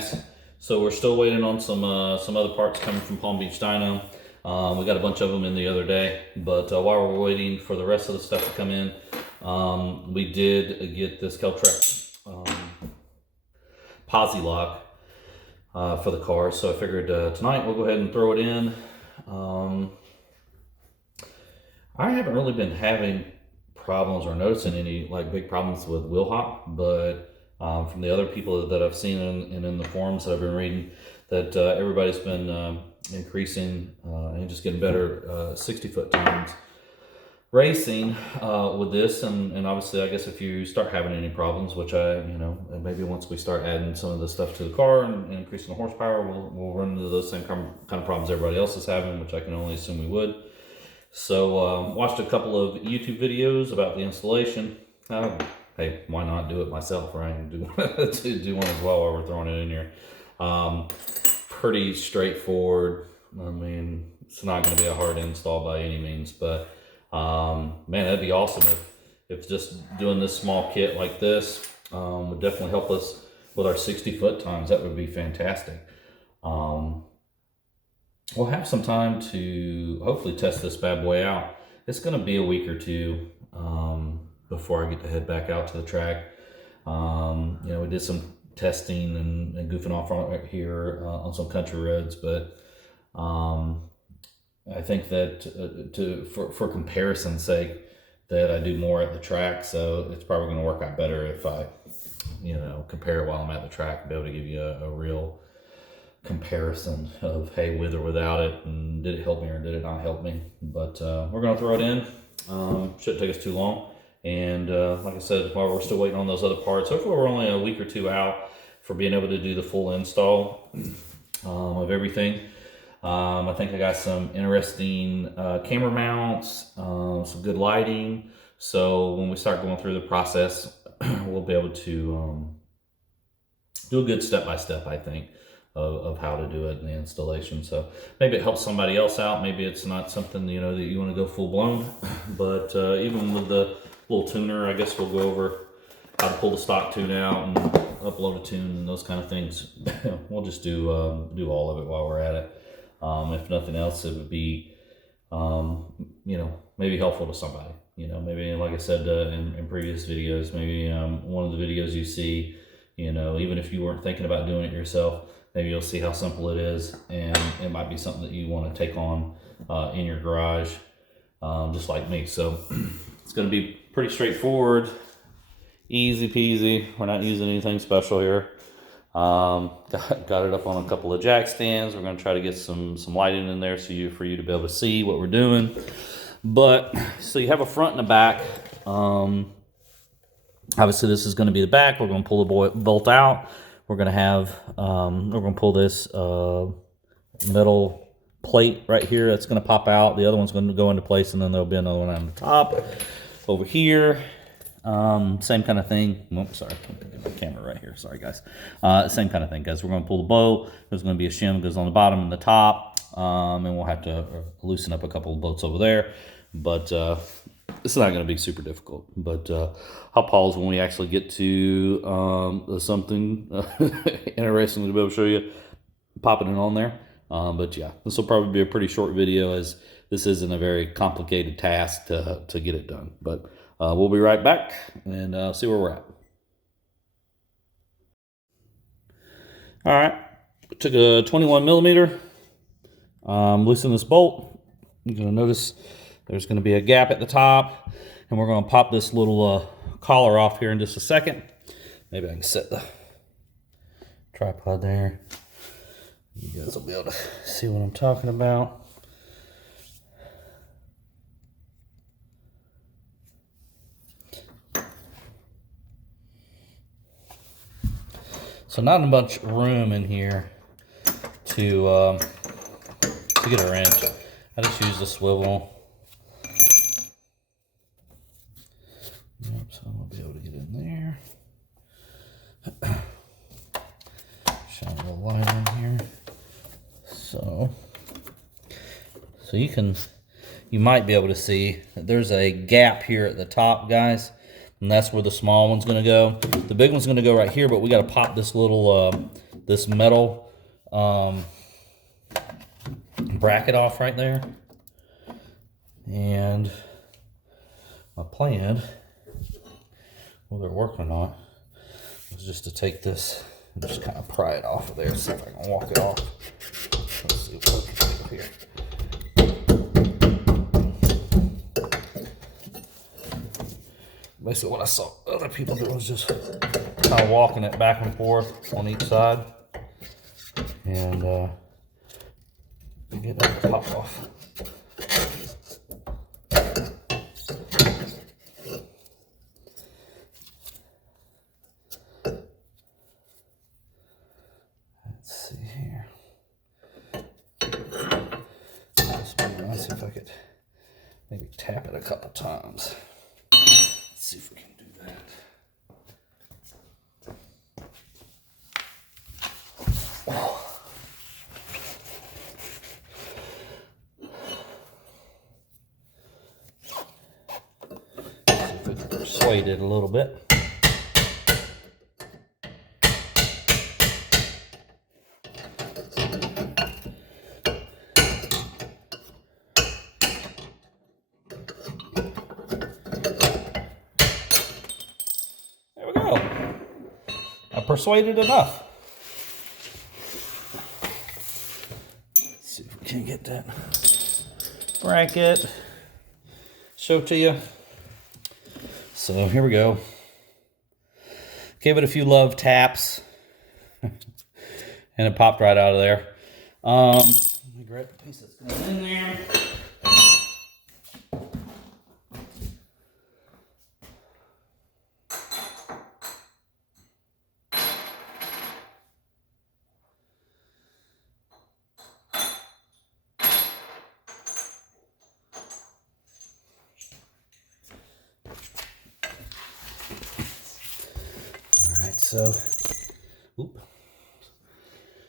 guys. So we're still waiting on some other parts coming from Palm Beach Dyno. We got a bunch of them in the other day, but while we're waiting for the rest of the stuff to come in, we did get this Kelltrac Posi Loc for the car. So I figured tonight we'll go ahead and throw it in. I haven't really been having problems or noticing any like big problems with wheel hop, but from the other people that I've seen and in the forums that I've been reading, that everybody's been increasing and just getting better 60-foot times racing with this. And obviously, I guess if you start having any problems, which maybe once we start adding some of the stuff to the car and increasing the horsepower, we'll run into those same kind of problems everybody else is having, which I can only assume we would. So watched a couple of YouTube videos about the installation. Hey, why not do it myself, right? Do one as well while we're throwing it in here. Pretty straightforward. I mean, it's not going to be a hard install by any means, but man, that'd be awesome if just doing this small kit like this would definitely help us with our 60-foot times. That would be fantastic. We'll have some time to hopefully test this bad boy out. It's going to be a week or two before I get to head back out to the track. We did some testing and goofing off right here on some country roads, but I think that for comparison's sake, that I do more at the track. So it's probably going to work out better if I, compare it while I'm at the track, be able to give you a real comparison of, hey, with or without it, and did it help me or did it not help me. But we're going to throw it in. Shouldn't take us too long. And like I said, while we're still waiting on those other parts, hopefully we're only a week or two out for being able to do the full install of everything. I think I got some interesting camera mounts, some good lighting. So when we start going through the process, we'll be able to do a good step-by-step, I think, of how to do it in the installation. So maybe it helps somebody else out. Maybe it's not something, that you want to go full-blown. But even with the little tuner, I guess we'll go over how to pull the stock tune out and upload a tune and those kind of things. We'll just do all of it while we're at it. If nothing else, it would be, maybe helpful to somebody. Maybe like I said in previous videos, maybe one of the videos you see, even if you weren't thinking about doing it yourself, maybe you'll see how simple it is, and it might be something that you want to take on in your garage, just like me. So it's going to be pretty straightforward, easy peasy. We're not using anything special here. Got it up on a couple of jack stands. We're going to try to get some lighting in there for you to be able to see what we're doing. But so you have a front and a back. Obviously this is going to be the back. We're going to pull the bolt out. We're going to have we're going to pull this metal plate right here that's going to pop out. The other one's going to go into place, and then there'll be another one on the top over here. Same kind of thing. Oops, sorry, I'm get my camera right here. Sorry, guys. Same kind of thing, guys. We're going to pull the bow. There's going to be a shim that goes on the bottom and the top, and we'll have to loosen up a couple of bolts over there. But it's not going to be super difficult. But I'll pause when we actually get to something interesting to be able to show you, popping it on there. But yeah, this will probably be a pretty short video, as this isn't a very complicated task to get it done. But we'll be right back and see where we're at. All right, took a 21 millimeter, loosen this bolt. You're gonna notice there's gonna be a gap at the top, and we're gonna pop this little collar off here in just a second. Maybe I can set the tripod there. You guys will be able to see what I'm talking about. So not much room in here to get a wrench. I just use the swivel. Yep, so I'll be able to get in there. Shine a little light in here. So you might be able to see that there's a gap here at the top, guys. And that's where the small one's going to go. The big one's going to go right here, but we got to pop this little this metal bracket off right there. And my plan, whether it worked or not, was just to take this and just kind of pry it off of there, see if I can walk it off. Let's see what we can do here. Basically what I saw other people do was just kind of walking it back and forth on each side and get that to pop off. Let's see here. This would be nice if I could maybe tap it a couple times. See if we can do that. See if we can persuade it a little bit. Persuaded enough. Let's see if we can get that bracket. Show to you. So here we go. Gave it a few love taps, and it popped right out of there. Let me grab the piece that's going in there. So,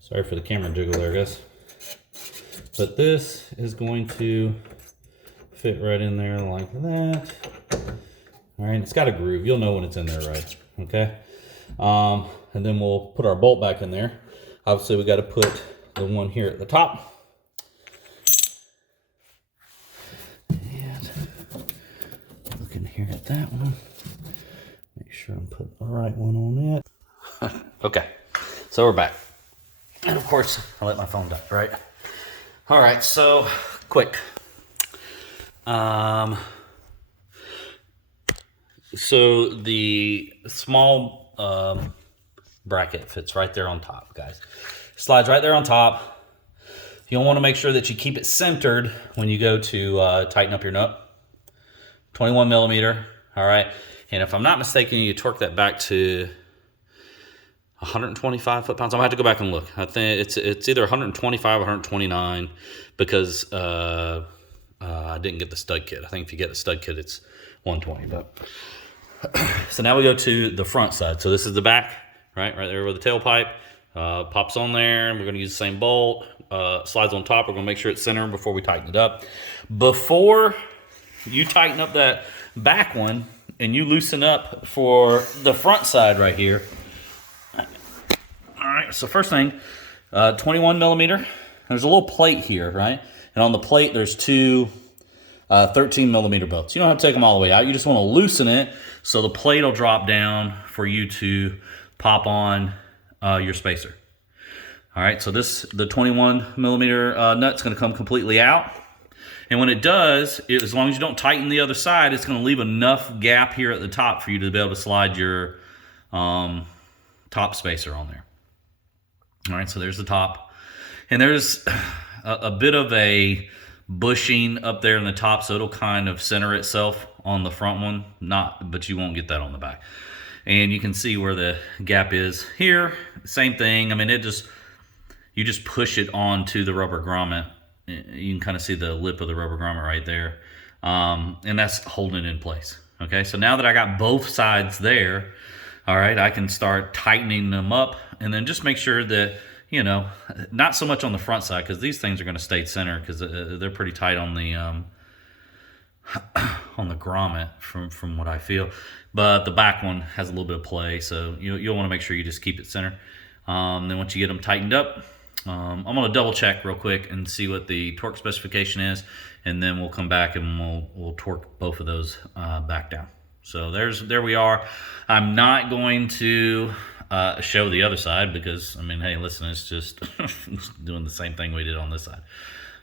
sorry for the camera jiggle there, guys. But this is going to fit right in there like that. All right, it's got a groove. You'll know when it's in there, right? Okay. And then we'll put our bolt back in there. Obviously, we got to put the one here at the top. And looking here at that one. Make sure I'm putting the right one on it. Okay, so we're back. And of course, I let my phone die, right? All right, so quick. So the small bracket fits right there on top, guys. Slides right there on top. You'll want to make sure that you keep it centered when you go to tighten up your nut. 21 millimeter, all right? And if I'm not mistaken, you torque that back to 125 foot-pounds. I'm gonna have to go back and look. I think it's either 125 or 129 because I didn't get the stud kit. I think if you get the stud kit, it's 120. But so now we go to the front side. So this is the back, right there where the tailpipe pops on there. And we're gonna use the same bolt. Slides on top. We're gonna make sure it's centered before we tighten it up. Before you tighten up that back one and you loosen up for the front side right here. All right, so first thing, 21 millimeter. There's a little plate here, right? And on the plate, there's two 13 millimeter bolts. You don't have to take them all the way out. You just want to loosen it so the plate will drop down for you to pop on your spacer. All right, so the 21 millimeter nut's going to come completely out. And when it does, as long as you don't tighten the other side, it's going to leave enough gap here at the top for you to be able to slide your top spacer on there. All right, so there's the top. And there's a bit of a bushing up there in the top, so it'll kind of center itself on the front one, but you won't get that on the back. And you can see where the gap is here. Same thing. I mean, you just push it onto the rubber grommet. You can kind of see the lip of the rubber grommet right there. And that's holding it in place. Okay, so now that I got both sides there, all right, I can start tightening them up, and then just make sure that, you know, not so much on the front side, because these things are going to stay center because they're pretty tight on the grommet from what I feel. But the back one has a little bit of play, so you'll want to make sure you just keep it center. Then once you get them tightened up, I'm going to double check real quick and see what the torque specification is, and then we'll come back and we'll torque both of those back down. So there we are. I'm not going to show the other side because, I mean, hey, listen, it's just doing the same thing we did on this side.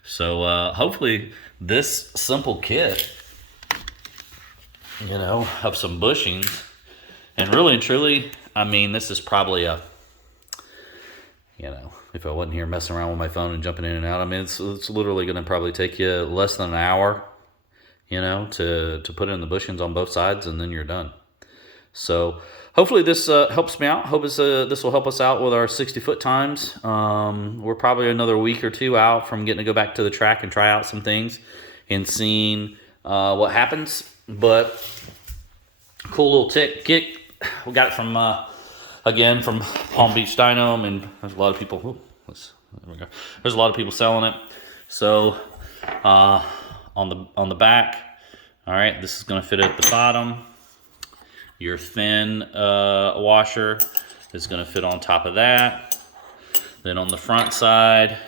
So hopefully this simple kit, you know, of some bushings, and really and truly, I mean, this is probably a, you know, if I wasn't here messing around with my phone and jumping in and out, I mean, it's literally going to probably take you less than an hour, you know, to put in the bushings on both sides, and then you're done. So hopefully this helps me out. Hope this will help us out with our 60-foot times. We're probably another week or two out from getting to go back to the track and try out some things and seeing what happens. But cool little kit. We got it from again from palmbeachdyno. I mean, there's a lot of people. There we go. There's a lot of people selling it. So on the back, all right, this is going to fit at the bottom. Your thin washer is going to fit on top of that. Then on the front side,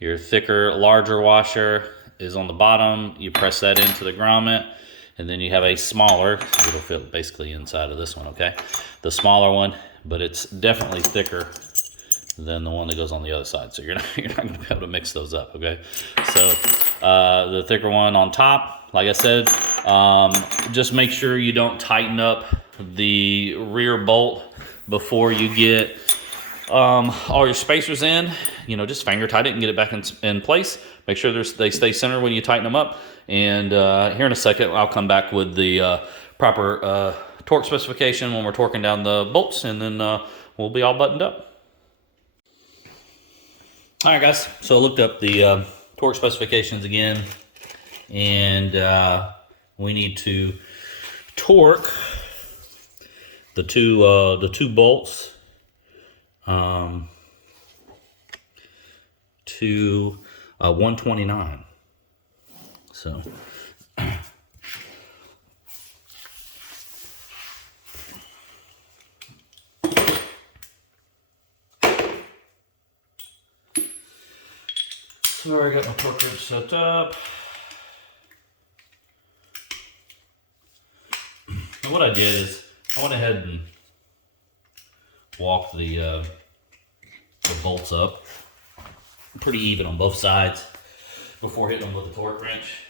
your thicker, larger washer is on the bottom. You press that into the grommet, and then you have a smaller, it'll fit basically inside of this one, okay? The smaller one, but it's definitely thicker than the one that goes on the other side. So you're not going to be able to mix those up, okay? So the thicker one on top, like I said, just make sure you don't tighten up the rear bolt before you get all your spacers in. You know, just finger tight it and get it back in place. Make sure they stay centered when you tighten them up. And here in a second, I'll come back with the proper torque specification when we're torquing down the bolts, and then we'll be all buttoned up. All right, guys, so I looked up the torque specifications again, and we need to torque the two bolts to 129. So I got my torque wrench set up. And what I did is I went ahead and walked the bolts up pretty even on both sides before hitting them with the torque wrench.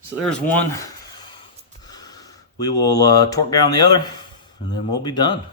So there's one. We will torque down the other, and then we'll be done.